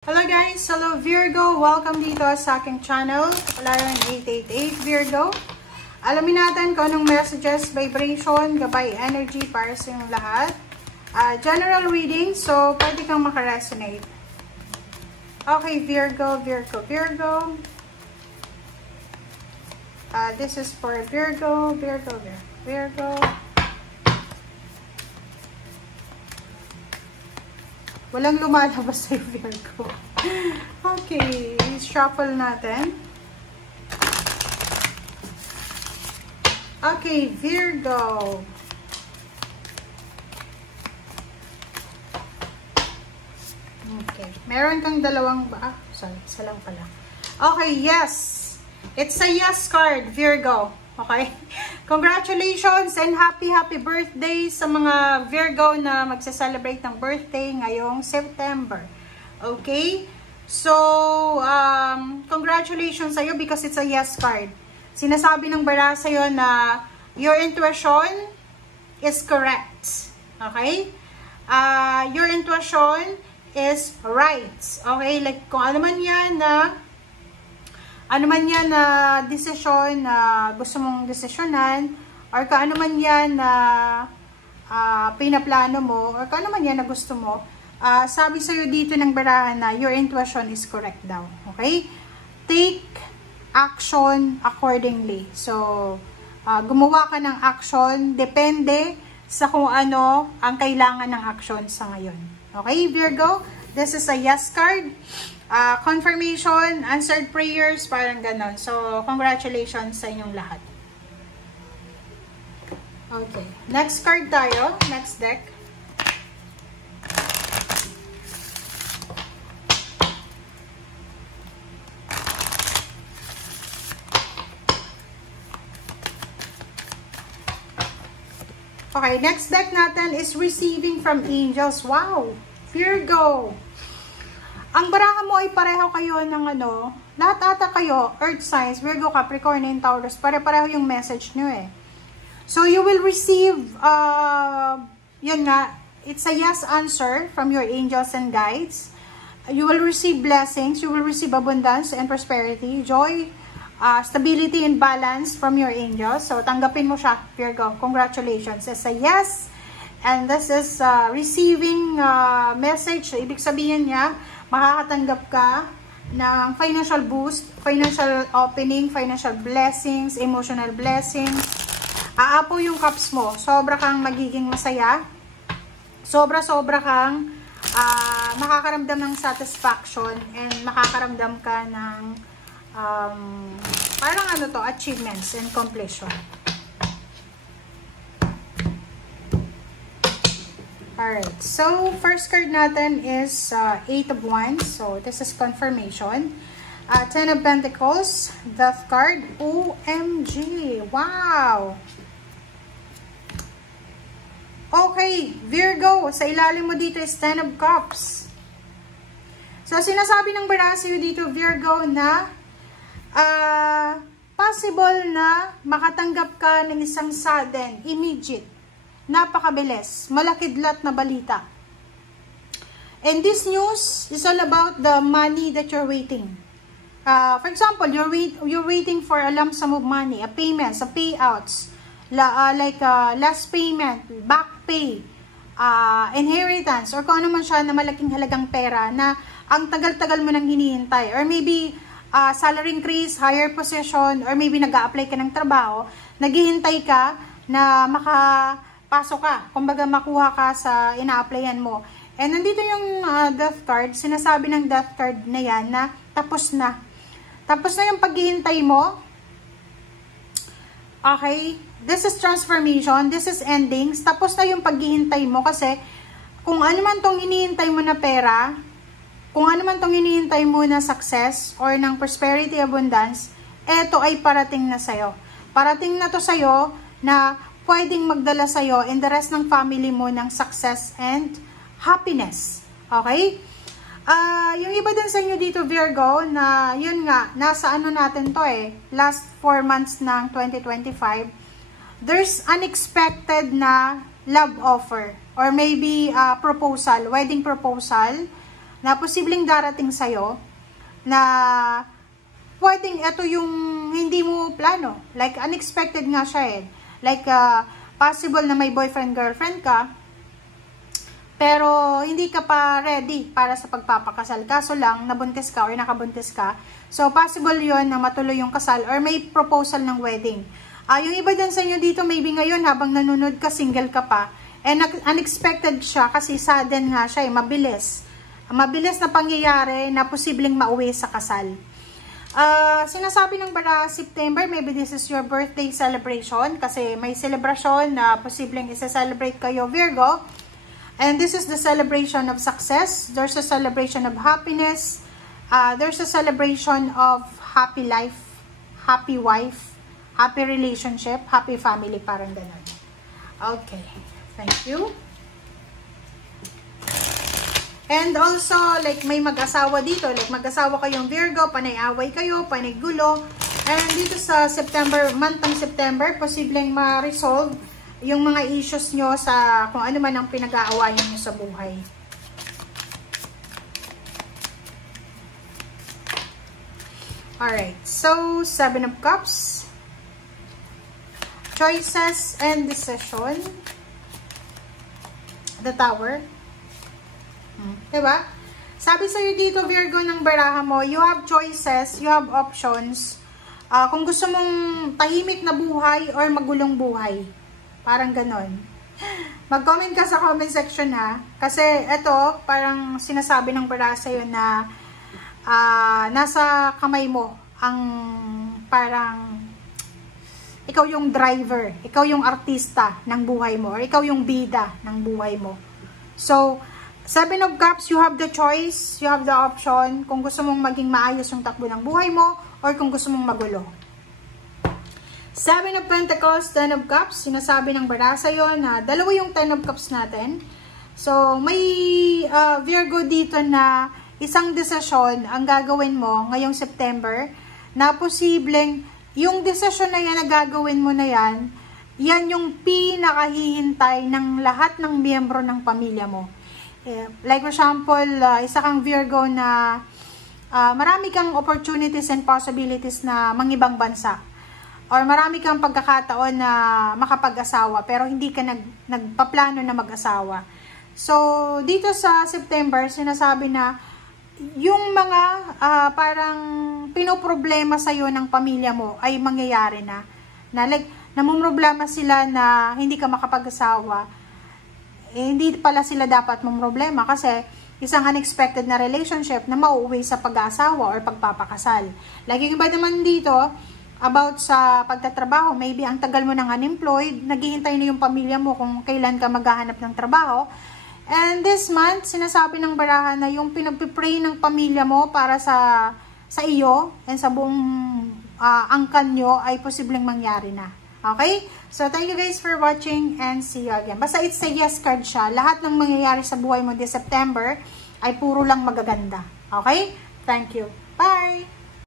Hello guys! Hello Virgo! Welcome dito sa aking channel. Kapalaran 888 Virgo. Alamin natin kung anong messages, vibration, gabay, energy para sa inyong lahat. General reading, so pwede kang makaresonate. Okay, Virgo. This is for Virgo. Walang lumalabas sa Virgo. Okay, shuffle natin. Okay, Virgo. Okay, meron kang dalawang ba? Sorry, isa lang pala. Okay, yes. It's a yes card, Virgo. Okay? Congratulations and happy birthday sa mga Virgo na magsa-celebrate ng birthday ngayong September. Okay? So, congratulations sa'yo because it's a yes card. Sinasabi ng bara sa'yo na your intuition is correct. Okay? Your intuition is right. Okay? Like, kung ano man yan na desisyon na gusto mong desisyonan, or kung ano man yan na pinaplano mo, or kung ano man yan na gusto mo, sabi sa'yo dito ng barahan na your intuition is correct daw. Okay? Take action accordingly. So, gumawa ka ng action, depende sa kung ano ang kailangan ng action sa ngayon. Okay, Virgo? This is a yes card. Confirmation, answered prayers, parang ganon. So, congratulations sa inyong lahat. Okay. Next card tayo. Next deck. Okay. Next deck natin is receiving from angels. Wow! Virgo! Ang baraha mo ay pareho kayo ng lahat ata kayo, Earth signs, Virgo, Capricorn, and Taurus, pare-pareho yung message nyo eh. So, you will receive, yun nga, it's a yes answer from your angels and guides. You will receive blessings, you will receive abundance and prosperity, joy, stability and balance from your angels. So, tanggapin mo siya, Virgo. Congratulations. It's a yes. And this is receiving message. Ibig sabihin niya, makakatanggap ka ng financial boost, financial opening, financial blessings, emotional blessings. Aapo yung cups mo. Sobra kang magiging masaya. Sobra kang makakaramdam ng satisfaction and makakaramdam ka ng parang achievements and completion. Alright, so first card natin is 8 of Wands. So this is confirmation. 10 of Pentacles, Death card. OMG! Wow! Okay, Virgo, sa ilalim mo dito is 10 of Cups. So sinasabi ng bara sa'yo dito, Virgo, na possible na makatanggap ka ng isang sudden, immediate, napakabilis, malakidlat na balita. And this news is all about the money that you're waiting. For example, you're waiting for a lump sum of money, a payment, a payouts, like last payment, back pay, inheritance, or kung ano man siya na malaking halagang pera na ang tagal-tagal mo nang hinihintay. Or maybe salary increase, higher position, or maybe nag-a-apply ka ng trabaho, naghihintay ka na pasok ka, kumbaga makuha ka sa ina-applyan mo. And nandito yung death card, sinasabi ng death card na yan na tapos na. Tapos na yung paghihintay mo. Okay? This is transformation, this is endings. Tapos na yung paghihintay mo kasi kung ano man tong hinihintay mo na pera, kung ano man tong hinihintay mo na success or ng prosperity, abundance, eto ay parating na sa'yo. Parating na to sa'yo na pwedeng magdala sa'yo and the rest ng family mo ng success and happiness. Okay? Yung iba din sa inyo dito, Virgo, na yun nga, nasa natin to last 4 months ng 2025, there's unexpected na love offer or maybe proposal, wedding proposal na posibleng darating sa'yo na pwedeng ito yung hindi mo plano. Like, unexpected nga siya eh. Like, possible na may boyfriend, girlfriend ka, pero hindi ka pa ready para sa pagpapakasal. Kaso lang, nabuntis ka or nakabuntis ka. So, possible yon na matuloy yung kasal or may proposal ng wedding. Yung iba din sa inyo dito, maybe ngayon habang nanonood ka, single ka pa. And unexpected siya kasi sudden nga siya, mabilis. Mabilis na pangyayari na posibleng mauwi sa kasal. Sinasabi ng bara September, maybe this is your birthday celebration kasi may celebration na posibleng isa-celebrate kayo, Virgo. And this is the celebration of success. There's a celebration of happiness. There's a celebration of happy life, happy wife, happy relationship, happy family, parang ganun. Okay, thank you. And also, like may mag-asawa dito, like mag-asawa kayong Virgo, panay-away kayo, panay-gulo. And dito sa September, month ng September, posibleng ma-resolve yung mga issues nyo sa kung ano man ang pinag-aawayan nyo sa buhay. Alright, so 7 of Cups, choices and decision, the Tower. Diba? Sabi sa'yo dito, Virgo, ng baraha mo, you have choices, you have options. Kung gusto mong tahimik na buhay or magulong buhay. Parang ganon. Mag-comment ka sa comment section ha. Kasi ito, parang sinasabi ng baraha sa'yo na nasa kamay mo ang parang ikaw yung driver, ikaw yung artista ng buhay mo, or ikaw yung bida ng buhay mo. So, 7 of Cups, you have the choice, you have the option kung gusto mong maging maayos yung takbo ng buhay mo or kung gusto mong magulo. 7 of Pentacles, 10 of Cups, sinasabi ng bara sa'yo na dalawa yung 10 of Cups natin. So, may Virgo dito na isang desisyon ang gagawin mo ngayong September na posibleng yung desisyon na yan na gagawin mo na yan, yan yung pinakahihintay ng lahat ng miyembro ng pamilya mo. Like for example, isa kang Virgo na marami kang opportunities and possibilities na mangibang bansa. Or marami kang pagkakataon na makapag-asawa pero hindi ka nagpaplano na mag-asawa. So, dito sa September, sinasabi na yung mga parang pinoproblema sa'yo ng pamilya mo ay mangyayari na. Na like, namumroblema sila na hindi ka makapag-asawa. Hindi pala sila dapat mamroblema kasi isang unexpected na relationship na mauuwi sa pag-aasawa or pagpapakasal. Like yung iba naman dito, about sa pagtatrabaho, maybe ang tagal mo nang unemployed, naghihintay na yung pamilya mo kung kailan ka maghahanap ng trabaho. And this month, sinasabi ng baraha na yung pinagpipray ng pamilya mo para sa iyo and sa buong angkan nyo ay posibleng mangyari na. Okay? So, thank you guys for watching and see you again. Basta it's a yes card siya. Lahat ng mangyayari sa buhay mo this September ay puro lang magaganda. Okay? Thank you. Bye!